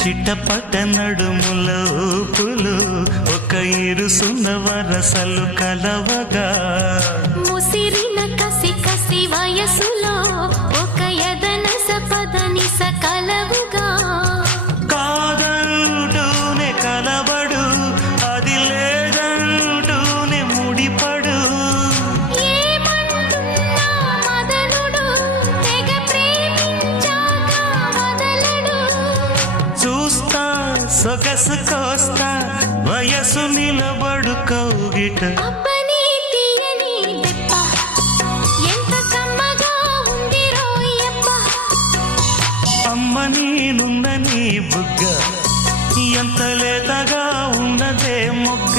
చిట్టపట నడుముల ఊపులు ఒక ఇరుసున్న వరసలు కలవగా ముసిరిన కసి కసి వయసులో ఒక యదన సపదని సకలవుగా కాదంటూనే కలబడు అది లేదంటూనే ముడిపడు ఏమంటున్నా మదనుడు తెగ ప్రేమించాక వదలడు చూస్తా సొగసు కోస్తా వయసు నిలబడు కౌగిట అబ్బని తీయని దెప్ప ఎంత కమ్మగా ఉంది రోయప్ప అమ్మ నేనున్న నీ బుగ్గ ఎంత లేతగా ఉన్నదే మొగ్గ